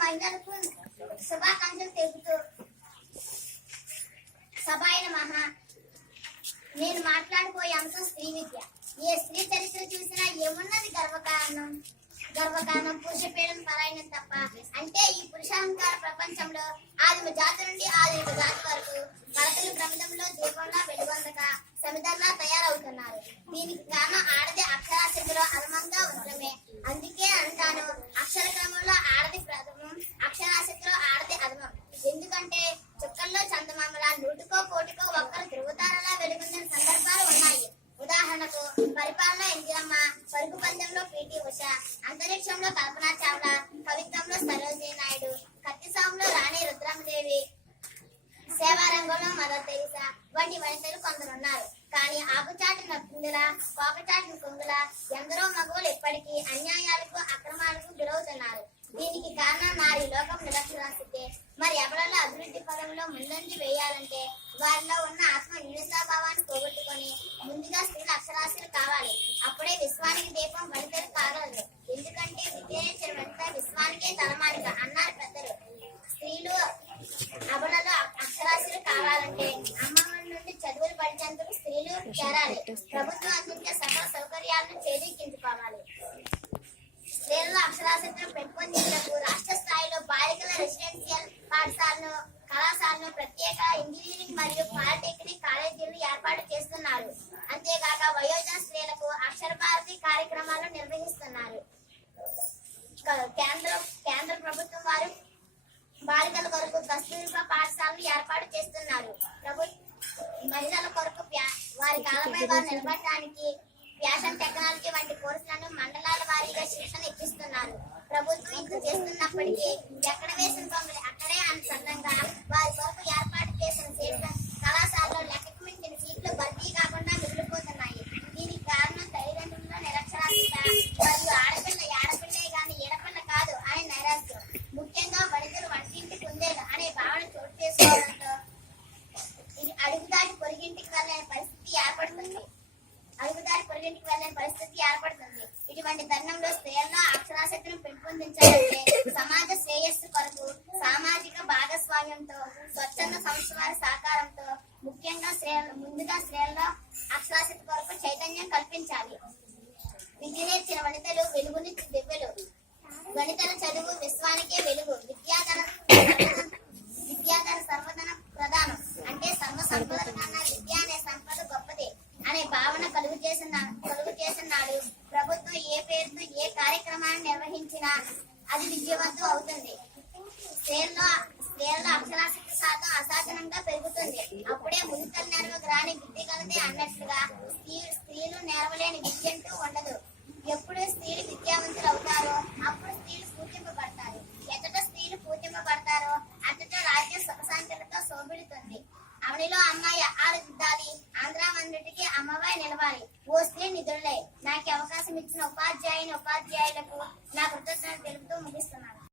మహిళలకు శుభాకాంక్షలు తెలుపుతూ సభాయ నమః. నేను మాట్లాడిపోయే అంశం స్త్రీ విద్య. ఏ స్త్రీ చరిత్ర చూసినా ఏమున్నది గర్వకారణం పురుష పీడన పరాయణం తప్ప. అంటే ఈ పురుషాహంకార ప్రపంచంలో ఆదిమ జాతి నుండి ఆధునిక జాతి వరకు పడతలు ప్రమిదంలో దీపంలా వెలుగొందక సమిధల్లా తయారవుతున్నారు. దీనికి కారణం ఆడది అక్షరాస్యతలో అధమంగా ఉండడమే. అందుకే అంటాను, అక్షర క్రమంలో ఆడది ప్రథమం, అక్షరాస్యతలో ఆడది అధమం. ఎందుకంటే చుక్కల్లో చందమామల నూటికో కోటికో ఒక్కరు ధృవతారలా వెలుగొందిన సందర్భాలు ఉన్నాయి. ఉదాహరణకు పరిపాలన ఇందిరమ్మ, పరుగు పందెంలో పీటీ ఉష, అంతరిక్షంలో కల్పనా చావ్లా, కవిత్వంలో సరోజినీ నాయుడు, కత్తిసాములో రాణి రుద్రమదేవి, సేవారంగంలో మదర్ తెరీసా వంటి వనితలు కొందరున్నారు. కానీ ఆకుచాటిన పిందుల, కోకచాటిన కుంగుల ఎందరో మగవులు ఇప్పటికీ అన్యాయాలకు అక్రమాలకు గురవుతున్నారు. దీనికి కారణం నారీ లోకం నిరక్షరాస్యతే. మరి ఎవరలో అభివృద్ధి పదంలో ముందంజ వేయాలంటే వారిలో ఉన్న ఆత్మ న్యూనతాభావాన్ని పోగొట్టుకొని ముందుగా స్త్రీలు అక్షరాస్యులు కావాలి. అప్పుడే విశ్వానికి దీపం వనితలు కాగలరు. ఎందుకంటే విద్య నేర్చిన వనిత విశ్వానికే తలమానిక అన్నారు పెద్దలు. స్త్రీలు అబలలో అక్షరాస్యులు కావాలంటే అమ్మమ్మల నుండి చదువులు పడిచేందుకు స్త్రీలు చేరాలి. ప్రభుత్వం అందించే సకల సౌకర్యాలను చేజిక్కించుకోవాలి. స్త్రీలలో అక్షరాస్యతను పెంపొందించేందుకు రాష్ట్ర స్థాయిలో బాలికల రెసిడెన్షియల్ పాఠశాలను, కళాశాలను, ప్రత్యేక ఇంజనీరింగ్ మరియు పాలిటెక్నిక్ కాలేజీలను ఏర్పాటు చేస్తున్నారు. అంతేకాక వయోజన స్త్రీలకు అక్షర భారతి కార్యక్రమాలు నిర్వహిస్తున్నారు. కేంద్ర ప్రభుత్వం వారు బాలికల కొరకు కస్తూరిబా పాఠశాలను ఏర్పాటు చేస్తున్నారు. మహిళల కొరకు వారి కాలపై వారు నిలబడటానికి ఫ్యాషన్ టెక్నాలజీ వంటి కోర్సులను మండలాల వారీగా శిక్షణ ఇప్పిస్తున్నారు. ప్రభుత్వం ఇంత చేస్తున్నప్పటికీ ఎక్కడ వేసిన బొమ్మలు అక్కడే అనుసంధంగా వారి కొరకు ఏర్పాటు చేసిన కళాశాలలో లెక్కకు మించిన సీట్లు భర్తీ కాకుండా మిగిలిపోతున్నాయి. దీనికి కారణం తల్లిదండ్రుల్లో నిరక్షరాస్యత మరియు ఆడపిల్లే గాని ఈడపిల్ల కాదు అనే నైరాశ్యం. ముఖ్యంగా వనితలు వంటింటి కుందేలు అనే భావన చోటు చేసుకోవడంతో ఇది అడుగుదాటి పొరిగింటికి వెళ్ళని పరిస్థితి ఏర్పడుతుంది. ఇటువంటి తరుణంలో స్త్రీల్లో అక్షరాస్యతను పెంపొందించాలంటే సమాజ శ్రేయస్సు కొరకు సామాజిక భాగస్వామ్యంతో, స్వచ్ఛంద సంస్థల సహకారంతో ముందుగా స్త్రీల్లో అక్షరాస్యత కొరకు చైతన్యం కల్పించాలి. విద్య నేర్చిన వనితలు వెలుగుని దివ్యలు. వనితల చదువు విశ్వానికే వెలుగు. విద్యాధర సర్వధన ప్రధానం. అంటే సర్వ సంపదల కన్నా విద్య అనే సంపద గొప్పది అనే భావన కలుగు చేసినాడు. ప్రభుత్వం ఏ పేరుతో ఏ కార్యక్రమాన్ని నిర్వహించినా అది విజయవంతం అవుతుంది. స్త్రీల్లో అక్షరాస్యత శాతం అసాధారణంగా పెరుగుతుంది. అప్పుడే ముదితలు నెరవకు రాని విద్య కలదే అన్నట్లుగా స్త్రీలు నెరవలేని విద్య అంటూ ఉండదు. ఎప్పుడు స్త్రీలు విద్యావంతులు అవుతారో అప్పుడు స్త్రీలు పూజింపబడతారు. ఎచ్చట స్త్రీలు పూజింపబడతారో అచ్చట రాజ్య సుఖశాంతులతో శోభిల్లుతుంది. అవనిలో అమ్మాయి ఆలోచించాలి, ఆంధ్రామందరికి అమ్మవాయి నిలవాలి. ఓ స్త్రీ నిధులే. నాకు అవకాశం ఇచ్చిన ఉపాధ్యాయులకు నా కృతజ్ఞతలు తెలుపుతూ ముగిస్తున్నాను.